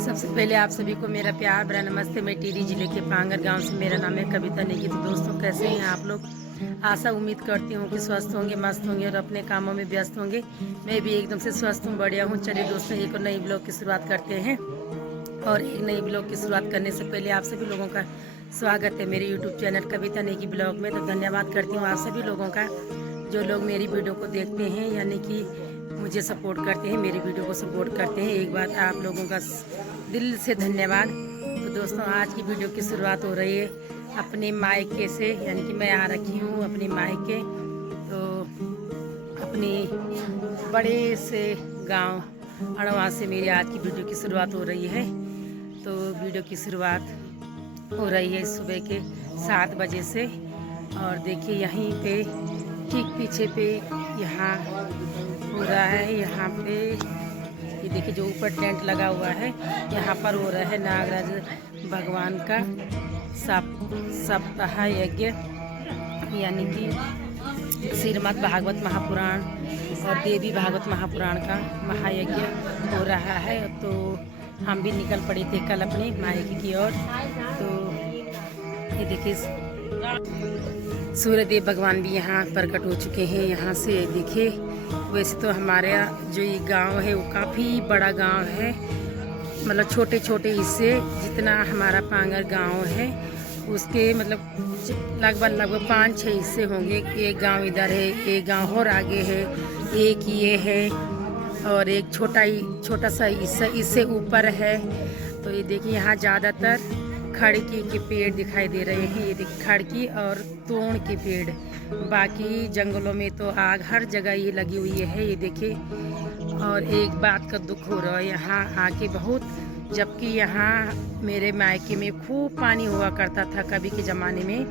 सबसे पहले आप सभी को मेरा प्यार भरा नमस्ते। मैं टिहरी जिले के पांगर गांव से, मेरा नाम है कविता नेगी। तो दोस्तों, कैसे हैं आप लोग? आशा उम्मीद करती हूँ कि स्वस्थ होंगे, मस्त होंगे और अपने कामों में व्यस्त होंगे। मैं भी एकदम से स्वस्थ हूँ, बढ़िया हूँ। चलिए दोस्तों, एक और नई ब्लॉग की शुरुआत करते हैं। और एक नई ब्लॉग की शुरुआत करने से पहले आप सभी लोगों का स्वागत है मेरे यूट्यूब चैनल कविता नेगी ब्लॉग में। तो धन्यवाद करती हूँ आप सभी लोगों का, जो लोग मेरी वीडियो को देखते हैं, यानी कि मुझे सपोर्ट करते हैं, मेरी वीडियो को सपोर्ट करते हैं। एक बात आप लोगों का दिल से धन्यवाद। तो दोस्तों, आज की वीडियो की शुरुआत हो रही है अपने मायके से, यानी कि मैं आ रखी हूँ अपने मायके। तो अपनी बड़े से गांव अड़वा से मेरी आज की वीडियो की शुरुआत हो रही है। तो वीडियो की शुरुआत हो रही है सुबह के 7 बजे से। और देखिए यहीं पे ठीक पीछे पे यहाँ हो रहा है, यहाँ पे ये देखिए जो ऊपर टेंट लगा हुआ है, यहाँ पर हो रहा है नागराज भगवान का सप्ताह यज्ञ, यानी कि श्रीमद् भागवत महापुराण और देवी भागवत महापुराण का महायज्ञ हो रहा है। तो हम भी निकल पड़े थे कल अपने मायके की ओर। तो ये देखिए सूर्यदेव भगवान भी यहाँ प्रकट हो चुके हैं। यहाँ से देखिए, वैसे तो हमारे जो ये गांव है वो काफ़ी बड़ा गांव है, मतलब छोटे छोटे हिस्से जितना हमारा पांगर गांव है उसके मतलब लगभग 5-6 हिस्से होंगे। एक गांव इधर है, एक गांव और आगे है, एक ये है और एक छोटा सा हिस्सा इससे ऊपर है। तो ये देखिए यहाँ ज़्यादातर खड़की के पेड़ दिखाई दे रहे हैं। ये देखिए खड़की और तोड़ के पेड़, बाकी जंगलों में तो आग हर जगह ये लगी हुई है। ये देखिए, और एक बात का दुख हो रहा है यहाँ आके बहुत, जबकि यहाँ मेरे मायके में खूब पानी हुआ करता था कभी के ज़माने में,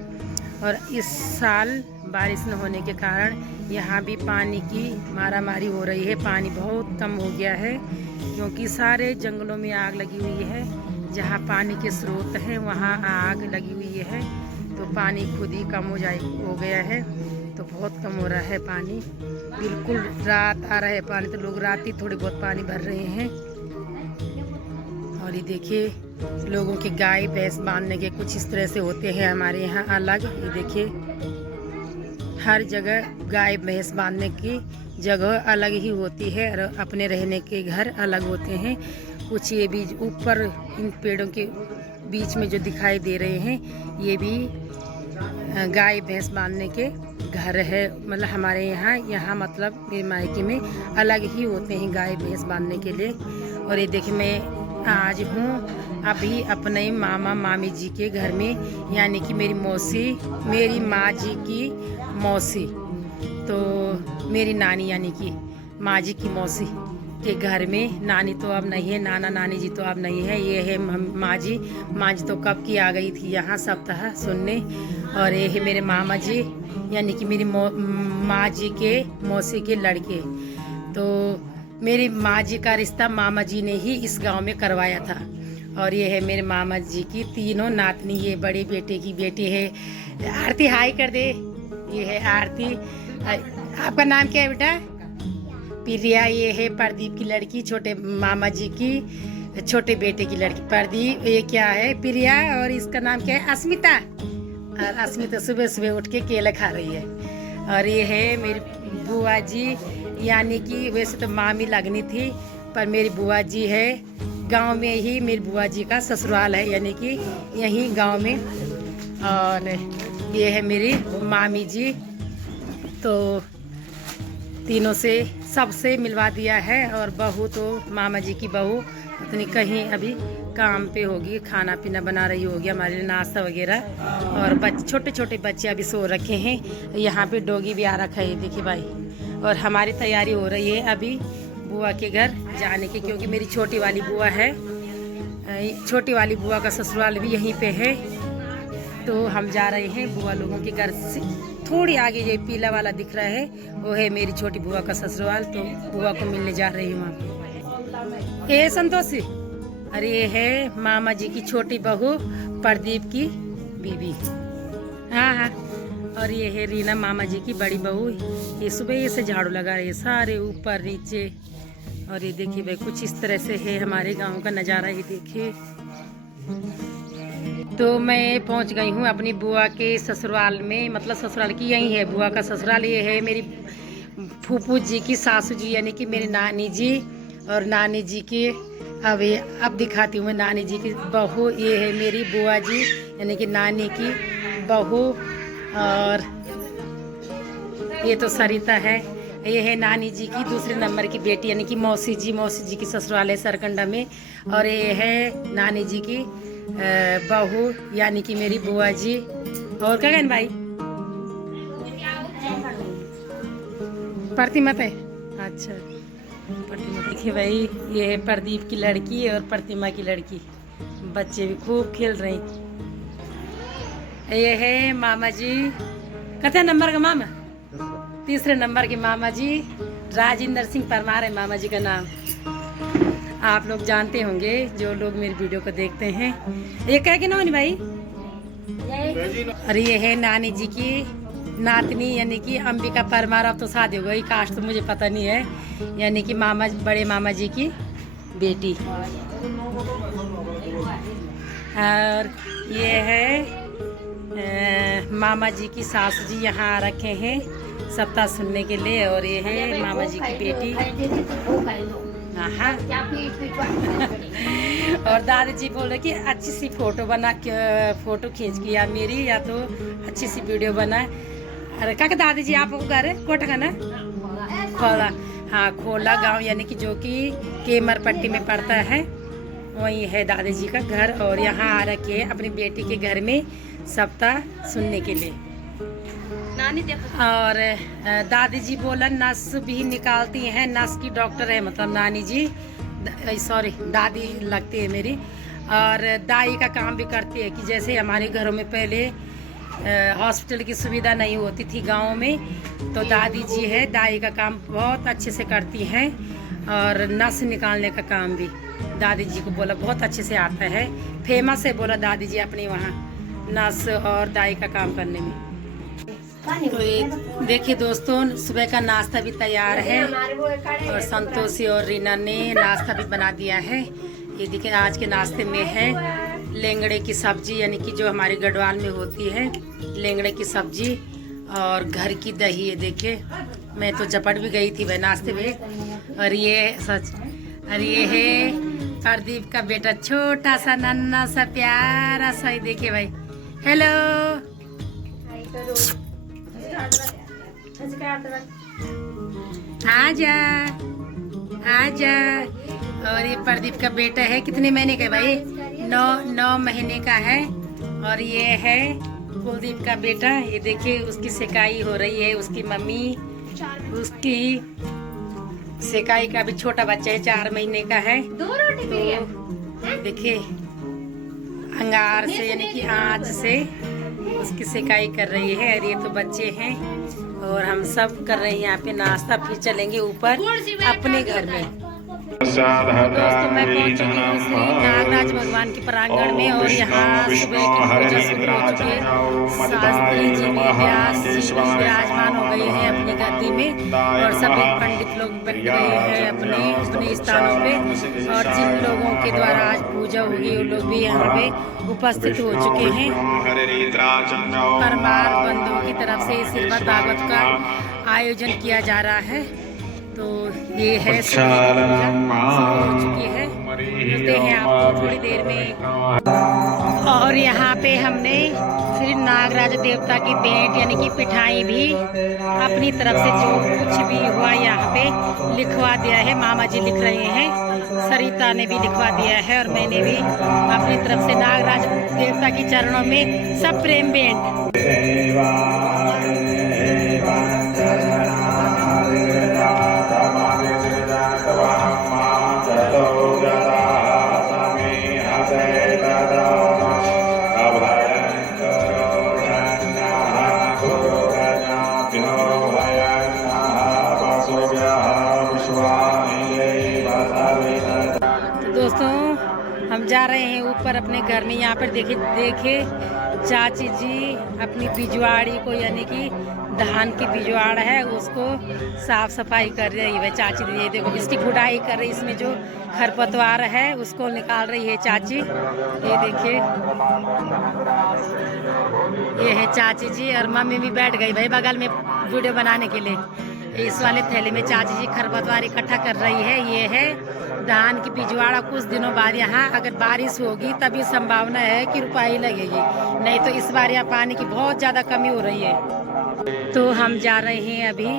और इस साल बारिश न होने के कारण यहाँ भी पानी की मारामारी हो रही है। पानी बहुत कम हो गया है क्योंकि सारे जंगलों में आग लगी हुई है। जहाँ पानी के स्रोत हैं वहाँ आग लगी हुई है, तो पानी खुद ही कम हो गया है। तो बहुत कम हो रहा है पानी, बिल्कुल रात आ रहा है पानी, तो लोग रात ही थोड़ी बहुत पानी भर रहे हैं। और ये देखिए लोगों के गाय भैंस बांधने के कुछ इस तरह से होते हैं हमारे यहाँ अलग। ये देखिए हर जगह गाय भैंस बांधने की जगह अलग ही होती है और अपने रहने के घर अलग होते हैं। कुछ ये भी ऊपर इन पेड़ों के बीच में जो दिखाई दे रहे हैं, ये भी गाय भैंस बांधने के घर है। मतलब हमारे यहाँ मतलब मेरे मायके में अलग ही होते हैं गाय भैंस बांधने के लिए। और ये देखिए मैं आज हूँ अभी अपने मामा मामी जी के घर में, यानी कि मेरी मौसी, मेरी माँ जी की मौसी, तो मेरी नानी यानी कि माँ जी की मौसी के घर में। नानी तो अब नहीं है, नाना नानी जी तो अब नहीं है, ये है माँ जी। माँ जी तो कब की आ गई थी यहाँ सप्ताह सुनने। और ये है मेरे मामा जी, यानी कि मेरी माँ जी के मौसी के लड़के। तो मेरी माँ जी का रिश्ता मामा जी ने ही इस गांव में करवाया था। और ये है मेरे मामा जी की तीनों नातनी, ये बड़े बेटे की बेटी है आरती, हाय कर दे। ये है आरती। आपका नाम क्या है बेटा? प्रिया। ये है प्रदीप की लड़की, छोटे मामा जी की छोटे बेटे की लड़की प्रदीप। ये क्या है? प्रिया। और इसका नाम क्या है? अस्मिता। और अस्मिता सुबह सुबह उठ के केला खा रही है। और ये है मेरी बुआ जी, यानी कि वैसे तो मामी लगनी थी पर मेरी बुआ जी है। गांव में ही मेरी बुआ जी का ससुराल है, यानी कि यहीं गांव में। और ये है मेरी मामी जी। तो तीनों से सबसे मिलवा दिया है। और बहू तो मामा जी की बहू उतनी कहीं अभी काम पे होगी, खाना पीना बना रही होगी हमारे लिए, नाश्ता वगैरह। और छोटे छोटे बच्चे अभी सो रखे हैं। यहाँ पे डॉगी भी आ रखा है, देखिए भाई। और हमारी तैयारी हो रही है अभी बुआ के घर जाने की, क्योंकि मेरी छोटी वाली बुआ है, छोटी वाली बुआ का ससुराल भी यहीं पे है। तो हम जा रहे हैं बुआ लोगों के घर से थोड़ी आगे, जो पीला वाला दिख रहा है वो है मेरी छोटी बुआ का ससुराल। तो बुआ को मिलने जा रही हूँ वहाँ पे। ए संतोषी, अरे ये है मामा जी की छोटी बहू प्रदीप की बीबी। हाँ हाँ। और ये है रीना मामा जी की बड़ी बहू। ये सुबह से झाड़ू लगा रही है सारे ऊपर नीचे। और ये देखिए भाई कुछ इस तरह से है हमारे गांव का नज़ारा। ये देखिए, तो मैं पहुंच गई हूँ अपनी बुआ के ससुराल में, मतलब ससुराल की यही है बुआ का ससुराल। ये है मेरी फूफू जी की सासू जी, यानी कि मेरी नानी जी और नानी जी की अब दिखाती हूँ मैं नानी जी की बहू। ये है मेरी बुआ जी यानी कि नानी की बहू, और ये तो सरिता है। ये है नानी जी की दूसरे नंबर की बेटी यानी कि मौसी जी की ससुराल है सरकंडा में। और ये है नानी जी की बहू यानी कि मेरी बुआ जी। और क्या कहन भाई प्रतिमा है। अच्छा, प्रतिमा देखिए भाई, ये है प्रदीप की लड़की और प्रतिमा की लड़की, बच्चे भी खूब खेल रहे हैं। ये है मामा जी, कितने नंबर का मामा? तीसरे नंबर के मामा जी, राजेंद्र सिंह परमार है मामा जी का नाम। आप लोग जानते होंगे जो लोग मेरी वीडियो को देखते हैं। ये क्या कि नौनी भाई? और ये है नानी जी की नातनी यानी कि अंबिका परमार। अब तो शादी हो गई, कास्ट तो मुझे पता नहीं है, यानी कि मामा बड़े मामा जी की बेटी। और ये है मामा जी की सासू जी यहाँ आ रखे हैं सप्ताह सुनने के लिए। और ये है मामा जी की बेटी। हाँ और दादी जी बोल रहे कि अच्छी सी फोटो बना, फोटो खींच के या मेरी या तो अच्छी सी वीडियो बना। अरे क्या दादी जी आपको घर है कोटा का ना? खोला, हाँ खोला गांव यानी कि जो कि केमर पट्टी में पड़ता है, वही है दादी जी का घर। और यहाँ आ रखे हैं अपनी बेटी के घर में सप्ताह सुनने के लिए। और दादी जी बोला नस भी निकालती हैं, नस की डॉक्टर है मतलब नानी जी, सॉरी दादी लगती है मेरी। और दाई का काम भी करती है कि जैसे हमारे घरों में पहले हॉस्पिटल की सुविधा नहीं होती थी गाँव में, तो दादी जी है दाई का काम बहुत अच्छे से करती हैं। और नस निकालने का काम भी दादी जी को बोला बहुत अच्छे से आता है, फेमस है बोला दादी जी अपने वहाँ नस और दाई का काम करने में। तो ये देखिए दोस्तों, सुबह का नाश्ता भी तैयार है और संतोषी और रीना ने नाश्ता भी बना दिया है। ये देखिए आज के नाश्ते में है लेंगड़े की सब्जी यानी कि जो हमारे गढ़वाल में होती है लेंगड़े की सब्जी, और घर की दही। ये देखिए मैं तो झपट भी गई थी भाई नाश्ते में। और ये सच, और ये है प्रदीप का बेटा, छोटा सा नन्ना सा प्यारा सा। ये देखिए भाई, हेलो आजा आजा। और ये प्रदीप का बेटा है, कितने महीने का भाई? 9 महीने का है। और ये है कुलदीप का बेटा। ये देखिए उसकी सिकाई हो रही है, उसकी मम्मी उसकी सिकाई का भी छोटा बच्चा है, 4 महीने का है। तो देखिए अंगार से यानी कि आँच से उसकी सिकाई कर रही है। और ये तो बच्चे हैं और हम सब कर रहे हैं यहाँ पे नाश्ता, फिर चलेंगे ऊपर अपने घर में। दोस्तों मैं पहुंच चुकी हूँ श्री नागराज भगवान के प्रांगण में, और यहाँ सुबह की पूजा शुरू हो चुकी है। शास्त्री जी भी व्यास जी भी विराजमान हो गए हैं अपनी गद्दी में, और सभी पंडित लोग बैठ गए हैं अपने अपने स्थानों पे। और जिन लोगों के द्वारा आज पूजा होगी वो लोग भी यहाँ पे उपस्थित हो चुके हैं। परमार बंधुओं की तरफ से श्रीमद् भागवत का आयोजन किया जा रहा है। तो ये है हो चुकी है, मिलते हैं आपको थोड़ी देर में। और यहाँ पे हमने श्री नागराज देवता की भेंट यानी कि पिठाई भी अपनी तरफ से जो कुछ भी हुआ यहाँ पे लिखवा दिया है। मामा जी लिख रहे हैं, सरिता ने भी लिखवा दिया है, और मैंने भी अपनी तरफ से नागराज देवता की चरणों में सब प्रेम भेंट। दोस्तों हम जा रहे हैं ऊपर अपने घर में। यहाँ पर देखे चाची जी अपनी बिजवाड़ी को, यानी कि धान की बिजवाड़ है, उसको साफ सफाई कर रही है चाची। ये देखो इसकी गुड़ाई कर रही, इसमें जो खरपतवार है उसको निकाल रही है चाची। ये देखिए, ये है चाची जी और मम्मी भी बैठ गई भाई बगल में वीडियो बनाने के लिए। इस वाले थैले में चाची जी खरपतवार इकट्ठा कर रही है। ये है धान की बिजवाड़ा। कुछ दिनों बाद यहाँ अगर बारिश होगी तभी संभावना है कि रुपाई लगेगी, नहीं तो इस बार यहाँ पानी की बहुत ज़्यादा कमी हो रही है। तो हम जा रहे हैं अभी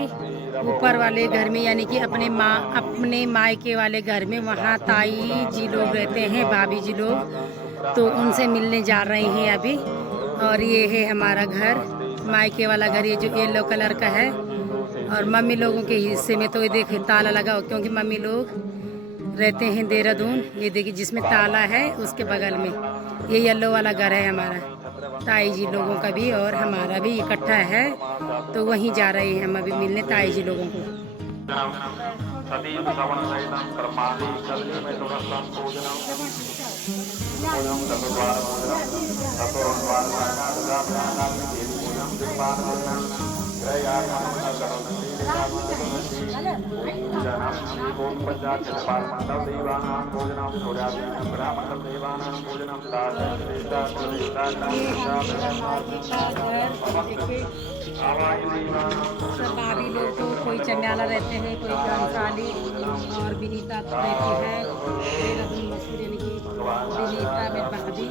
ऊपर वाले घर में, यानी कि अपने मायके वाले घर में। वहाँ ताई जी लोग रहते हैं, भाभी जी लोग, तो उनसे मिलने जा रहे हैं अभी। और ये है हमारा घर, मायके वाला घर, ये जो येलो कलर का है। और मम्मी लोगों के हिस्से में तो ये देखिए ताला लगा हो, क्योंकि मम्मी लोग रहते हैं देहरादून। ये देखिए जिसमें ताला है उसके बगल में ये येलो वाला घर है हमारा। ताई जी लोगों का भी और हमारा भी इकट्ठा है, तो वहीं जा रहे हैं हम अभी मिलने ताई जी लोगों को। सब भाभी लोग तो कोई चंडाला रहते हैं, कोई ग्रामशाली और विनीता रहती है देहरादून मशहूर, यानी कि विनीता में भाभी।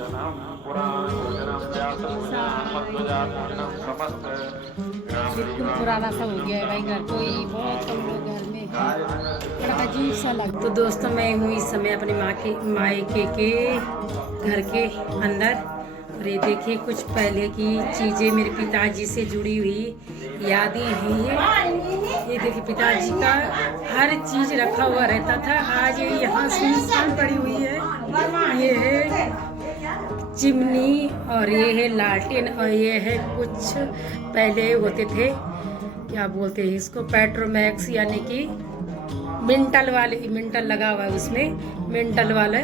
बिल्कुल पुराना सा हो गया है भाई घर, कोई बहुत कम लोग घर में है, बड़ा अजीब सा लगता। तो दोस्तों मैं हूँ इस समय अपने मायके के घर के अंदर। और ये देखिए कुछ पहले की चीज़ें मेरे पिताजी से जुड़ी हुई यादें हैं। ये देखिए पिताजी का हर चीज़ रखा हुआ रहता था। आज ये यहाँ सुनसान पड़ी हुई है। ये है चिमनी और ये है लालटेन और ये है कुछ पहले होते थे, क्या बोलते हैं इसको, पेट्रोमैक्स, यानी कि मिंटल लगा हुआ है, उसमें मिंटल वाला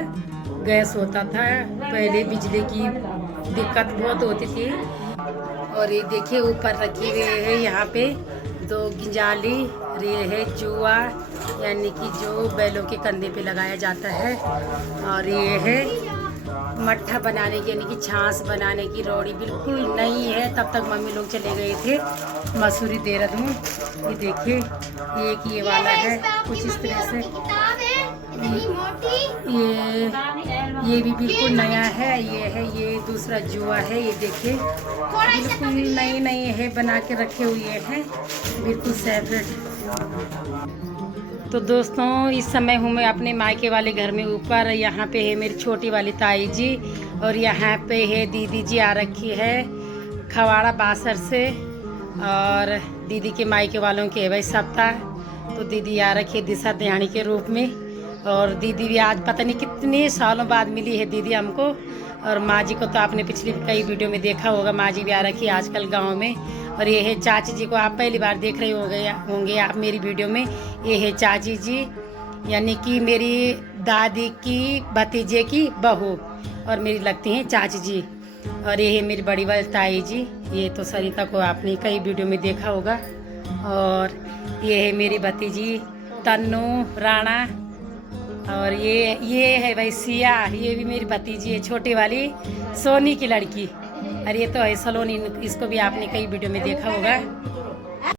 गैस होता था। पहले बिजली की दिक्कत बहुत होती थी। और ये देखिए ऊपर रखी हुए है यहाँ पे 2 गिंजाली। ये है जुआ, यानी कि जो बैलों के कंधे पे लगाया जाता है। और ये है मट्ठा बनाने की, यानी कि छाछ बनाने की रोड़ी, बिल्कुल नई है। तब तक मम्मी लोग चले गए थे मसूरी देहरादून। ये देखिए एक ये वाला है कुछ इस तरह से। ये भी बिल्कुल नया है। ये दूसरा जुआ है। ये देखिए बिल्कुल नई है, बना के रखे हुए हैं बिल्कुल सेपरेट। तो दोस्तों इस समय हूँ मैं अपने मायके वाले घर में ऊपर। यहाँ पे है मेरी छोटी वाली ताई जी और यहाँ पे है दीदी जी आ रखी है खवाड़ा बासर से। और दीदी के मायके वालों के है भाई सप्ताह, तो दीदी आ रखी है दिशा दयानी के रूप में। और दीदी भी आज पता नहीं कितने सालों बाद मिली है दीदी हमको। और माँ जी को तो आपने पिछली कई वीडियो में देखा होगा, माँ जी भी आ रखी है आजकल गाँव में। और ये है चाची जी को आप पहली बार देख रहे होंगे आप मेरी वीडियो में। ये है चाची जी, यानी कि मेरी दादी की भतीजे की बहू और मेरी लगती हैं चाची जी। और ये है मेरी बड़ी वाली ताई जी, ये तो सरिता को आपने कई वीडियो में देखा होगा। और ये है मेरी भतीजी तन्नू राणा। और ये है भाई सिया, ये भी मेरी भतीजी है छोटी वाली सोनी की लड़की। और ये तो है सलोनी, इसको भी आपने कई वीडियो में देखा होगा।